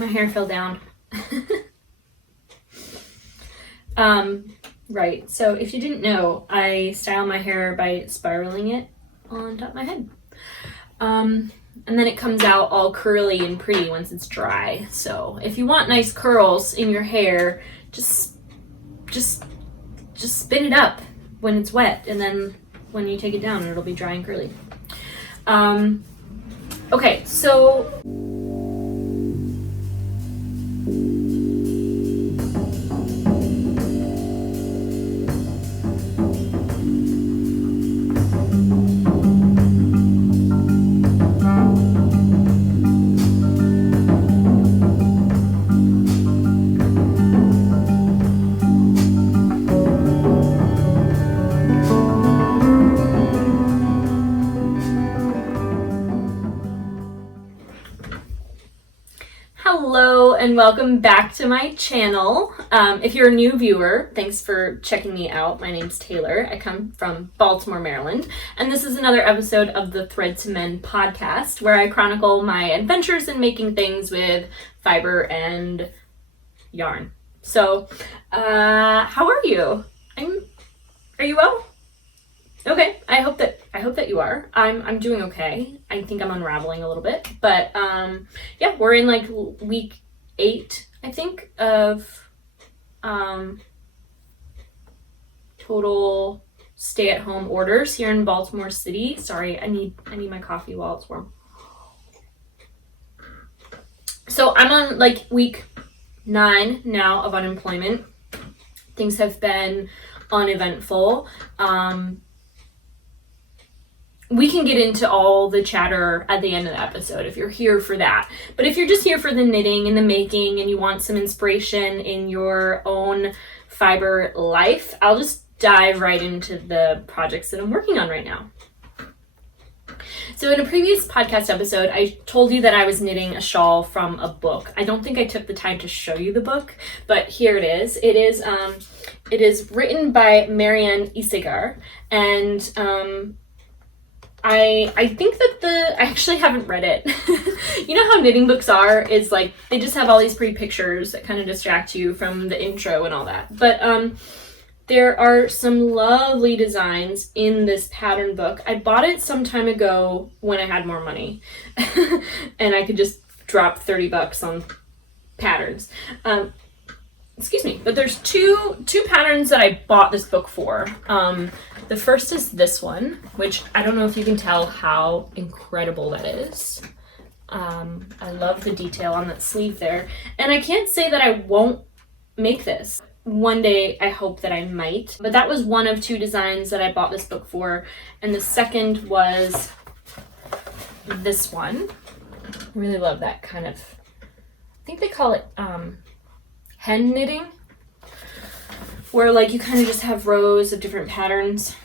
My hair fell down. Right, so if you didn't know, I style my hair by spiraling it on top of my head. And then it comes out all curly and pretty once it's dry. So if you want nice curls in your hair, just spin it up when it's wet, and then when you take it down, it'll be dry and curly. Okay, so hello and welcome back to my channel. If you're a new viewer, thanks for checking me out. My name's Taylor. I come from Baltimore, Maryland, and this is another episode of the Thread to Mend podcast, where I chronicle my adventures in making things with fiber and yarn. So, how are you? Are you well? Okay, I hope that you are. I'm doing okay. I think I'm unraveling a little bit, but yeah, we're in like week 8, I think, of total stay-at-home orders here in Baltimore City. Sorry, I need my coffee while it's warm. So I'm on like week 9 now of unemployment. Things have been uneventful. We can get into all the chatter at the end of the episode if you're here for that. But if you're just here for the knitting and the making and you want some inspiration in your own fiber life, I'll just dive right into the projects that I'm working on right now. So in a previous podcast episode, I told you that I was knitting a shawl from a book. I don't think I took the time to show you the book, but here it is. It is written by Marianne Isigar, and I think that I actually haven't read it. You know how knitting books are, is like they just have all these pretty pictures that kind of distract you from the intro and all that. But there are some lovely designs in this pattern book. I bought it some time ago when I had more money and I could just drop $30 on patterns. Excuse me, but there's two patterns that I bought this book for. The first is this one, which I don't know if you can tell how incredible that is. I love the detail on that sleeve there. And I can't say that I won't make this. One day I hope that I might. But that was one of 2 designs that I bought this book for. And the second was this one. I really love that kind of, I think they call it hen knitting, where like you kind of just have rows of different patterns.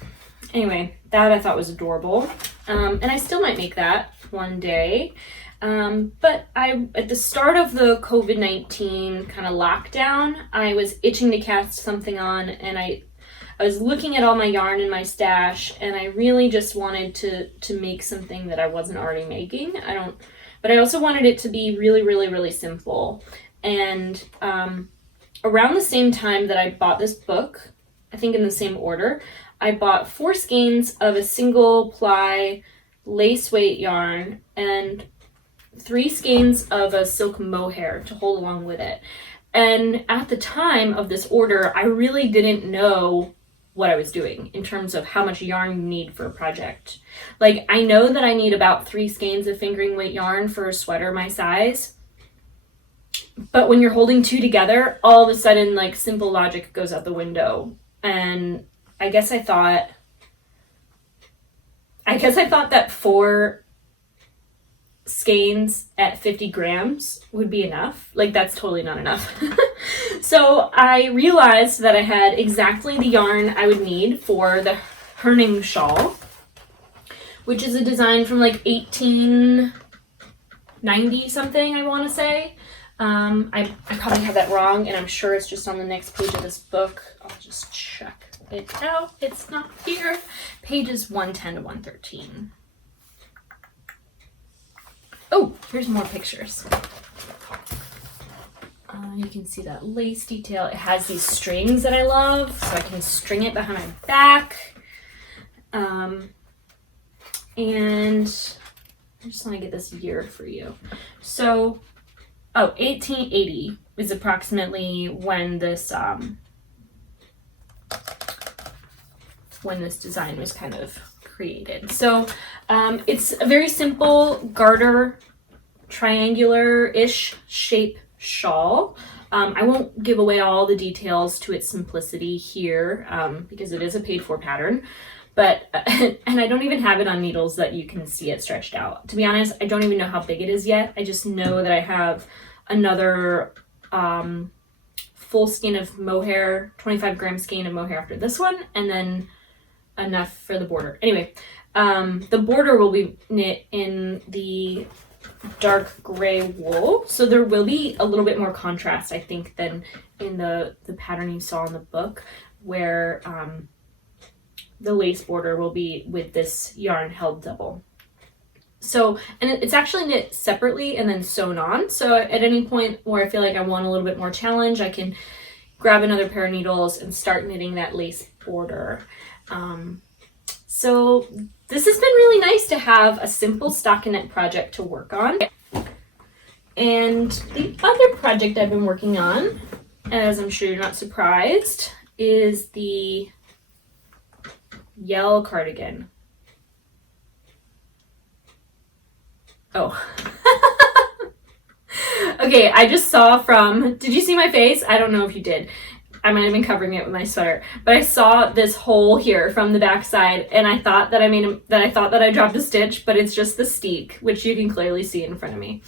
Anyway, that I thought was adorable, and I still might make that one day. But at the start of the COVID-19 kind of lockdown, I was itching to cast something on, and I was looking at all my yarn in my stash, and I really just wanted to make something that I wasn't already making. But I also wanted it to be really, really, really simple. And around the same time that I bought this book, I think in the same order, I bought 4 skeins of a single ply lace weight yarn and 3 skeins of a silk mohair to hold along with it. And at the time of this order, I really didn't know what I was doing in terms of how much yarn you need for a project. Like, I know that I need about 3 skeins of fingering weight yarn for a sweater my size. But when you're holding 2 together, all of a sudden, like, simple logic goes out the window. And I guess I thought that 4 skeins at 50 grams would be enough. Like, that's totally not enough. So I realized that I had exactly the yarn I would need for the Herning Shawl, which is a design from like 1890 something, I want to say. I probably have that wrong, and I'm sure it's just on the next page of this book. I'll just check it out. It's not here. Pages 110 to 113. Oh, here's more pictures. You can see that lace detail. It has these strings that I love, so I can string it behind my back. And I just want to get this year for you. So, 1880 is approximately when this design was kind of created. So, it's a very simple garter, triangular-ish shape shawl. I won't give away all the details to its simplicity here because it is a paid-for pattern. But, and I don't even have it on needles that you can see it stretched out. To be honest, I don't even know how big it is yet. I just know that I have another full skein of mohair, 25-gram skein of mohair after this one, and then enough for the border. Anyway, the border will be knit in the dark gray wool, so there will be a little bit more contrast, I think, than in the pattern you saw in the book, where the lace border will be with this yarn held double. So, and it's actually knit separately and then sewn on. So at any point where I feel like I want a little bit more challenge, I can grab another pair of needles and start knitting that lace border. So this has been really nice to have a simple stockinette project to work on. And the other project I've been working on, as I'm sure you're not surprised, is the Yell Cardigan. Oh. Okay, I just saw did you see my face? I don't know if you did. I might have been covering it with my sweater, but I saw this hole here from the back side, and I thought that I dropped a stitch, but it's just the steek, which you can clearly see in front of me.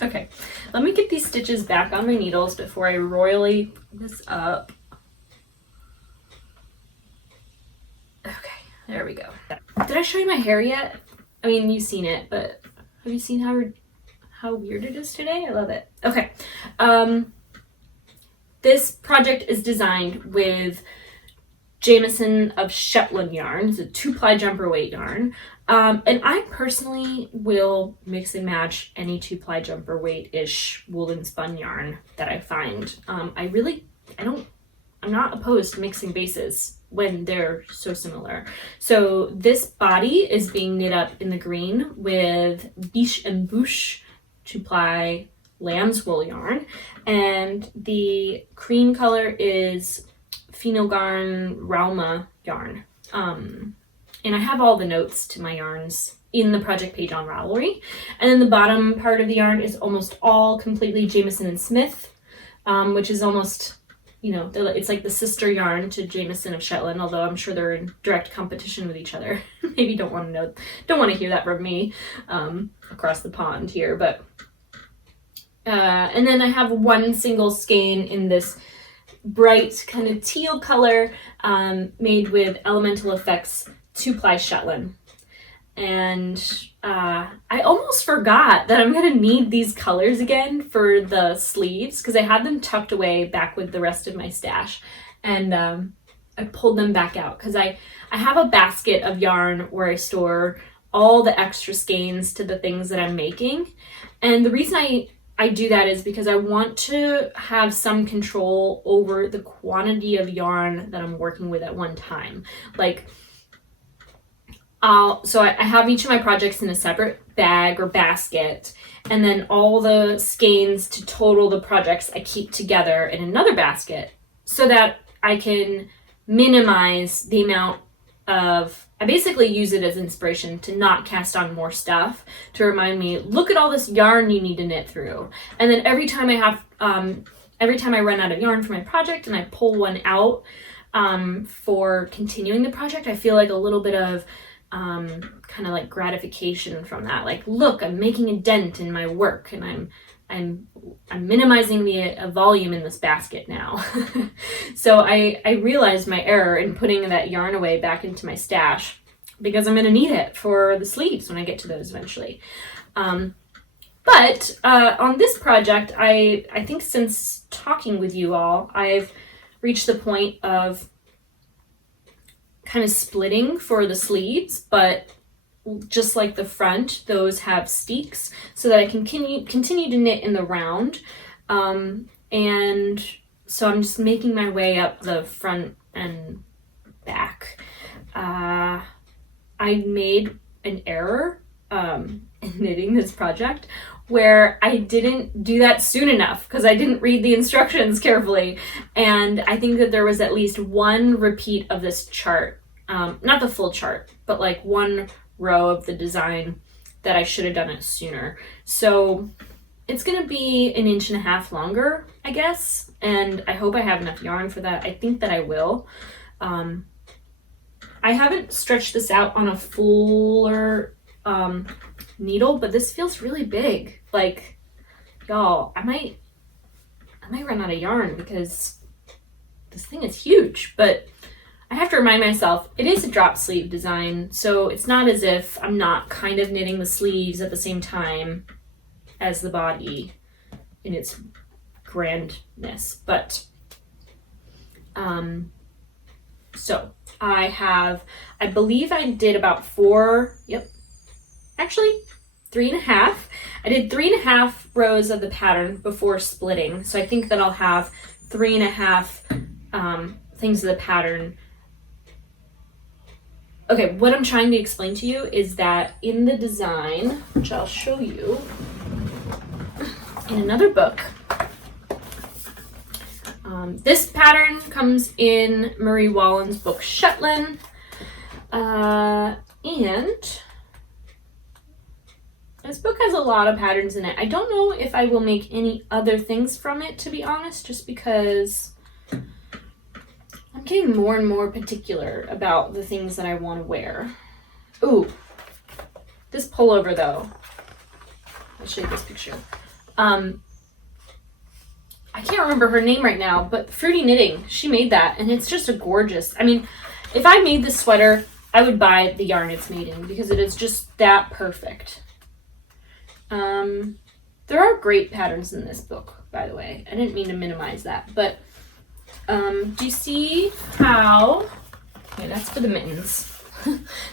Okay, let me get these stitches back on my needles before I royally put this up. Okay, there we go. Did I show you my hair yet? I mean, you've seen it, but have you seen how weird it is today? I love it. Okay. This project is designed with Jamison of Shetland yarn. It's a 2-ply jumper weight yarn. And I personally will mix and match any 2-ply jumper weight-ish woolen spun yarn that I find. I'm not opposed to mixing bases when they're so similar. So this body is being knit up in the green with Biche and Bouche 2-ply lamb's wool yarn, and the cream color is Finogarn Rauma yarn. And I have all the notes to my yarns in the project page on Ravelry. And then the bottom part of the yarn is almost all completely Jamison and Smith, which is almost, it's like the sister yarn to Jamison of Shetland, although I'm sure they're in direct competition with each other. Maybe don't want to hear that from me across the pond here, but and then I have one single skein in this bright kind of teal color made with Elemental Effects 2-ply Shetland. And I almost forgot that I'm going to need these colors again for the sleeves because I had them tucked away back with the rest of my stash. And I pulled them back out because I have a basket of yarn where I store all the extra skeins to the things that I'm making. And the reason I do that is because I want to have some control over the quantity of yarn that I'm working with at one time. So I have each of my projects in a separate bag or basket, and then all the skeins to total the projects I keep together in another basket so that I can minimize the amount I basically use it as inspiration to not cast on more stuff, to remind me, look at all this yarn you need to knit through. And then every time I run out of yarn for my project and I pull one out for continuing the project, I feel like a little bit of kind of like gratification from that. Like, look, I'm making a dent in my work, and I'm minimizing the volume in this basket now. So I realized my error in putting that yarn away back into my stash because I'm going to need it for the sleeves when I get to those eventually. But on this project, I think since talking with you all, I've reached the point of kind of splitting for the sleeves, but just like the front, those have steeks so that I can continue to knit in the round. And so I'm just making my way up the front and back. I made an error in knitting this project where I didn't do that soon enough because I didn't read the instructions carefully. And I think that there was at least one repeat of this chart, not the full chart, but like one row of the design that I should have done it sooner. So it's gonna be 1.5 inches longer, I guess. And I hope I have enough yarn for that. I think that I will. I haven't stretched this out on a fuller needle, but this feels really big. Like, y'all, I might run out of yarn because this thing is huge. But I have to remind myself, it is a drop sleeve design, so it's not as if I'm not kind of knitting the sleeves at the same time as the body in its grandness. But so I believe I did about 3.5. I did 3.5 rows of the pattern before splitting. So I think that I'll have 3.5 things of the pattern. Okay, what I'm trying to explain to you is that in the design, which I'll show you in another book, this pattern comes in Marie Wallen's book Shetland, and this book has a lot of patterns in it. I don't know if I will make any other things from it, to be honest, just because I'm getting more and more particular about the things that I want to wear. Ooh, this pullover though. I'll show you this picture. I can't remember her name right now, but Fruity Knitting, she made that, and it's just a gorgeous, I mean, if I made this sweater, I would buy the yarn it's made in because it is just that perfect. There are great patterns in this book, by the way. I didn't mean to minimize that, but do you see how, okay, that's for the mittens.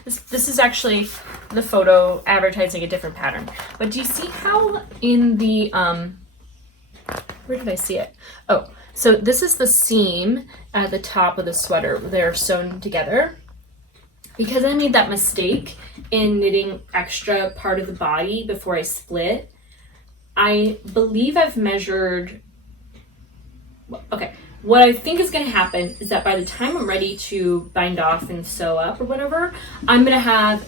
This is actually the photo advertising a different pattern, but do you see how in the, where did I see it? Oh, so this is the seam at the top of the sweater. They're sewn together. Because I made that mistake in knitting extra part of the body before I split, I believe I've measured, okay, what I think is gonna happen is that by the time I'm ready to bind off and sew up or whatever, I'm gonna have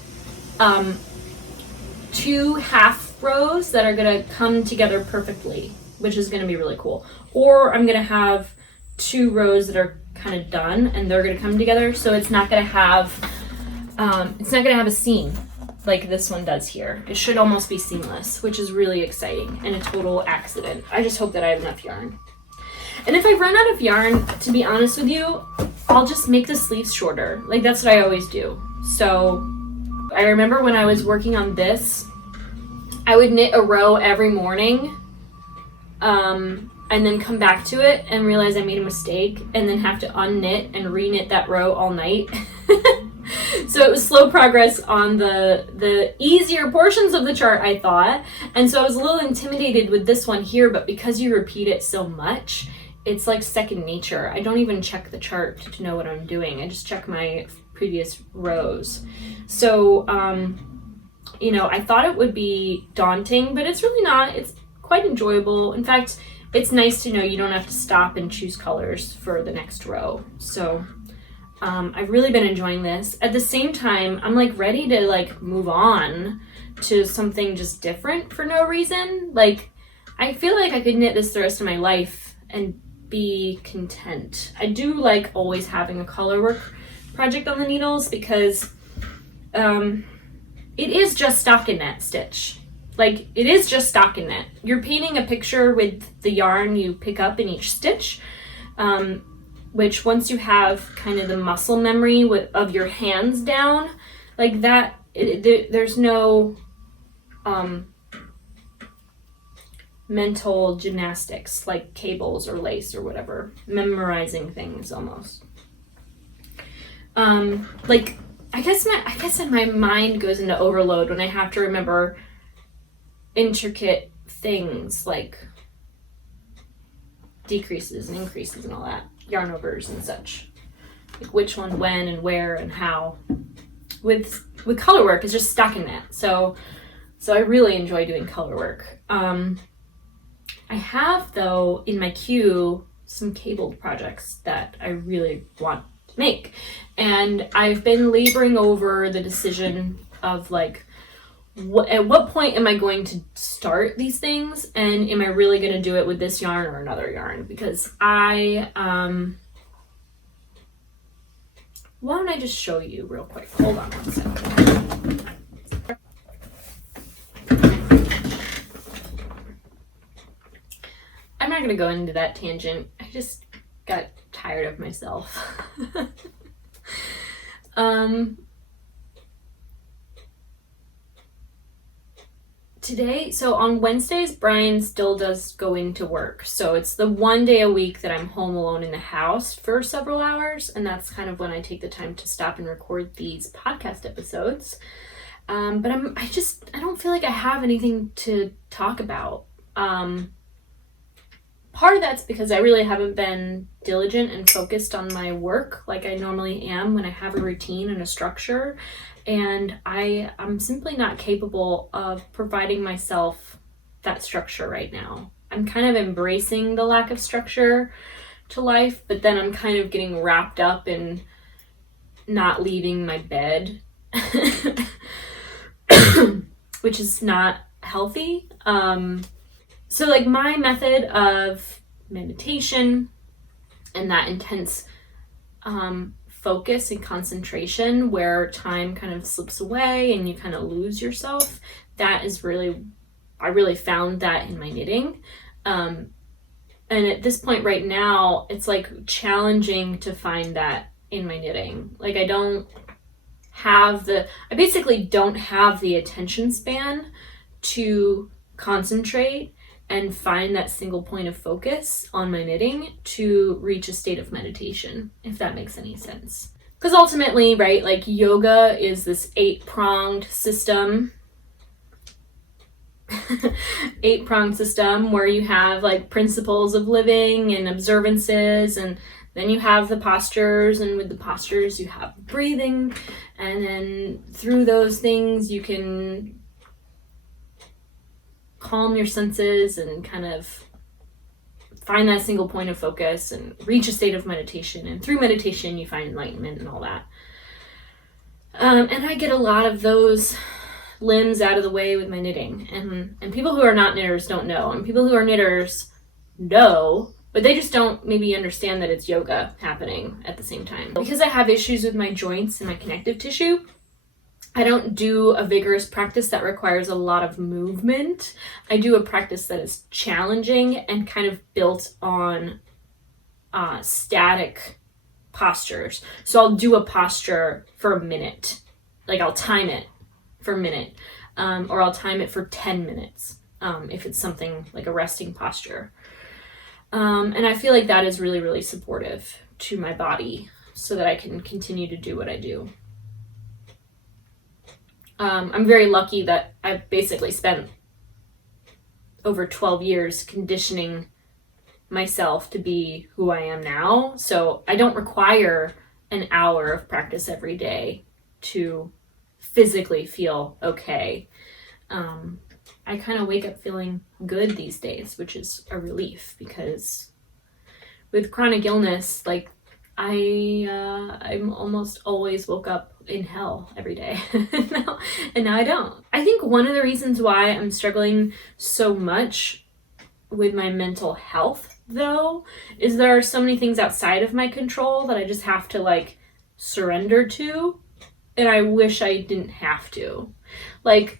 2 half rows that are gonna come together perfectly, which is gonna be really cool. Or I'm gonna have 2 rows that are kind of done and they're gonna come together, so it's not gonna have a seam like this one does here. It should almost be seamless, which is really exciting and a total accident. I just hope that I have enough yarn. And if I run out of yarn, to be honest with you, I'll just make the sleeves shorter. Like, that's what I always do. So I remember when I was working on this, I would knit a row every morning, and then come back to it and realize I made a mistake and then have to unknit and reknit that row all night. So it was slow progress on the easier portions of the chart, I thought. And so I was a little intimidated with this one here, but because you repeat it so much, it's like second nature. I don't even check the chart to know what I'm doing. I just check my previous rows. So, you know, I thought it would be daunting, but it's really not. It's quite enjoyable. In fact, it's nice to know you don't have to stop and choose colors for the next row. So I've really been enjoying this. At the same time, I'm like ready to like move on to something just different for no reason. Like, I feel like I could knit this the rest of my life and be content. I do like always having a color work project on the needles because it is just stockinette stitch. Like, it is just stockinette. You're painting a picture with the yarn you pick up in each stitch, which once you have kind of the muscle memory of your hands down, like that, there's no mental gymnastics like cables or lace or whatever, memorizing things almost. Like I guess my mind goes into overload when I have to remember intricate things like decreases and increases and all that, yarn overs and such, like which one when and where and how. With color work, it's just stuck in that. So I really enjoy doing color work. I have, though, in my queue some cabled projects that I really want to make, and I've been laboring over the decision of like, at what point am I going to start these things, and am I really going to do it with this yarn or another yarn? Because why don't I just show you real quick? Hold on one second. I'm not going to go into that tangent. I just got tired of myself. Today, so on Wednesdays, Brian still does go into work. So it's the one day a week that I'm home alone in the house for several hours. And that's kind of when I take the time to stop and record these podcast episodes. But I don't feel like I have anything to talk about. Part of that's because I really haven't been diligent and focused on my work like I normally am when I have a routine and a structure. And I'm simply not capable of providing myself that structure right now. I'm kind of embracing the lack of structure to life, but then I'm kind of getting wrapped up in not leaving my bed, which is not healthy. So like my method of meditation and that intense focus and concentration where time kind of slips away and you kind of lose yourself, I really found that in my knitting. And at this point right now, it's like challenging to find that in my knitting. Like I basically don't have the attention span to concentrate and find that single point of focus on my knitting to reach a state of meditation, if that makes any sense. Because ultimately, right, like yoga is this 8-pronged system. 8-pronged system where you have like principles of living and observances, and then you have the postures, and with the postures you have breathing, and then through those things you can calm your senses and kind of find that single point of focus and reach a state of meditation, and through meditation you find enlightenment and all that. And I get a lot of those limbs out of the way with my knitting, and people who are not knitters don't know, and people who are knitters know, but they just don't maybe understand that it's yoga happening at the same time. Because I have issues with my joints and my connective tissue, I don't do a vigorous practice that requires a lot of movement. I do a practice that is challenging and kind of built on static postures. So I'll do a posture for a minute. Like I'll time it for a minute, or I'll time it for 10 minutes if it's something like a resting posture. And I feel like that is really, really supportive to my body so that I can continue to do what I do. I'm very lucky that I've basically spent over 12 years conditioning myself to be who I am now. So I don't require an hour of practice every day to physically feel okay. I kind of wake up feeling good these days, which is a relief, because with chronic illness, like I'm almost always woke up in hell every day. And now I don't. I think one of the reasons why I'm struggling so much with my mental health, though, is there are so many things outside of my control that I just have to like surrender to, and I wish I didn't have to. Like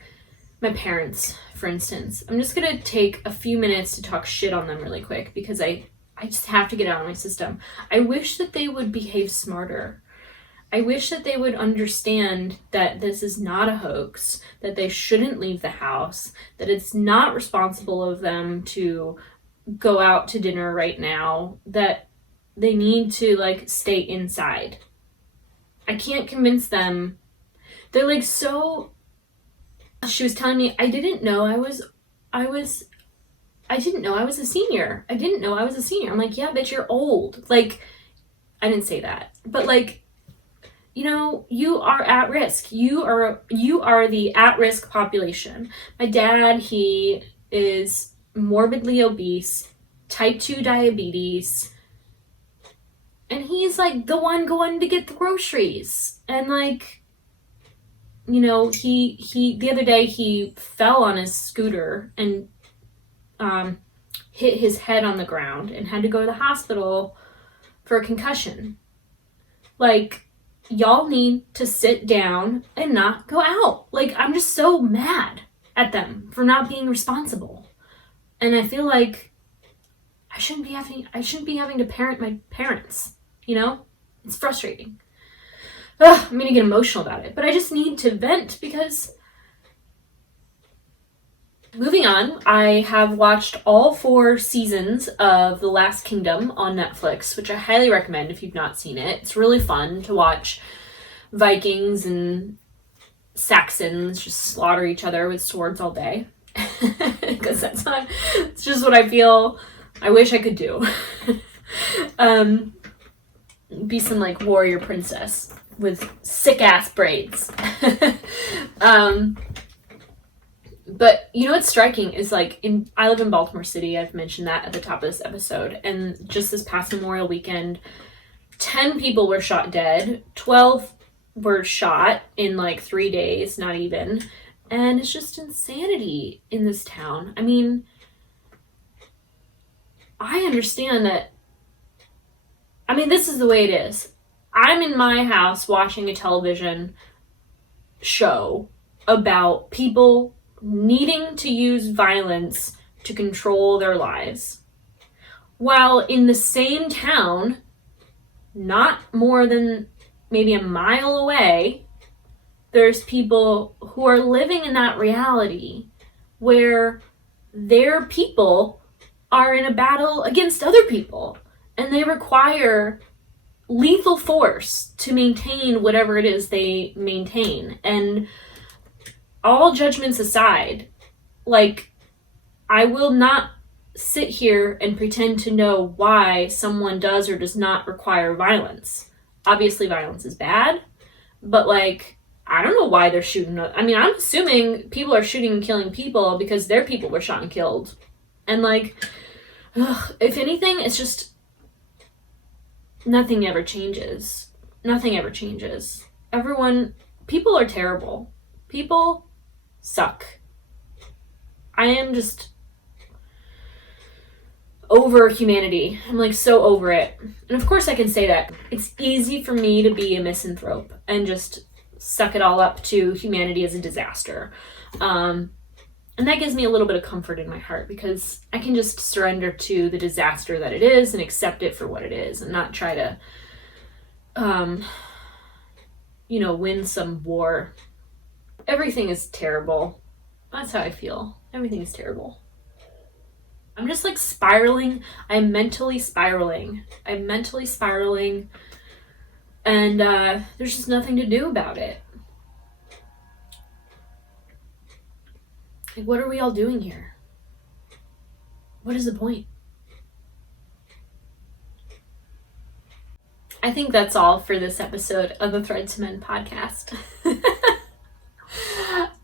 my parents, for instance. I'm just gonna take a few minutes to talk shit on them really quick, because I just have to get out of my system. I wish that they would behave smarter. I wish that they would understand that this is not a hoax, that they shouldn't leave the house, that it's not responsible of them to go out to dinner right now, that they need to like stay inside. I can't convince them They're like so. She was telling me, I didn't know I didn't know I was a senior. I didn't know I was a senior. I'm like, yeah, but you're old. Like, I didn't say that, but like, you know, you are at risk. You are the at-risk population. My dad, he is morbidly obese, type 2 diabetes, and he's like the one going to get the groceries. And like, you know, he the other day he fell on his scooter and hit his head on the ground and had to go to the hospital for a concussion. Like, y'all need to sit down and not go out. Like, I'm just so mad at them for not being responsible. And I feel like I shouldn't be having to parent my parents, you know? It's frustrating. Ugh, I'm gonna get emotional about it, but I just need to vent because... Moving on, I have watched all 4 seasons of The Last Kingdom on Netflix, which I highly recommend if you've not seen it. It's really fun to watch Vikings and Saxons just slaughter each other with swords all day. Because it's just what I feel I wish I could do. Be some like warrior princess with sick ass braids. But you know what's striking is like I live in Baltimore City. I've mentioned that at the top of this episode. And just this past Memorial weekend, 10 people were shot dead. 12 were shot in like 3 days, not even. And it's just insanity in this town. I mean, I understand that. I mean, this is the way it is. I'm in my house watching a television show about people needing to use violence to control their lives. While in the same town, not more than maybe a mile away, there's people who are living in that reality where their people are in a battle against other people and they require lethal force to maintain whatever it is they maintain. And all judgments aside, like, I will not sit here and pretend to know why someone does or does not require violence. Obviously, violence is bad, but, like, I don't know why they're shooting. I mean, I'm assuming people are shooting and killing people because their people were shot and killed. And, like, if anything, it's just nothing ever changes. Nothing ever changes. People are terrible. People suck. I am just over humanity. I'm like so over it. And of course I can say that. It's easy for me to be a misanthrope and just suck it all up to humanity as a disaster. And that gives me a little bit of comfort in my heart because I can just surrender to the disaster that it is and accept it for what it is and not try to, win some war. Everything is terrible. That's how I feel. Everything is terrible. I'm just like spiraling. I'm mentally spiraling. And there's just nothing to do about it. Like, what are we all doing here? What is the point? I think that's all for this episode of the Thread to Mend podcast.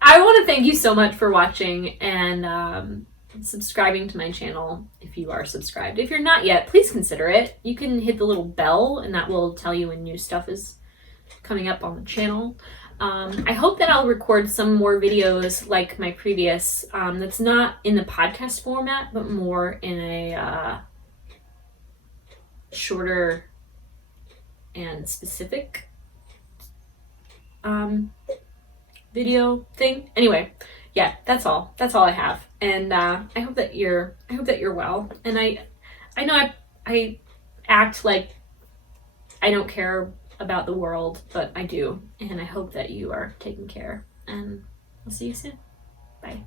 I want to thank you so much for watching and subscribing to my channel if you are subscribed. If you're not yet, please consider it. You can hit the little bell and that will tell you when new stuff is coming up on the channel. I hope that I'll record some more videos like my previous, that's not in the podcast format, but more in a shorter and specific video thing. Anyway, yeah, that's all I have. And I hope that you're well. And I know I act like I don't care about the world, but I do. And I hope that you are taking care. And I'll see you soon. Bye.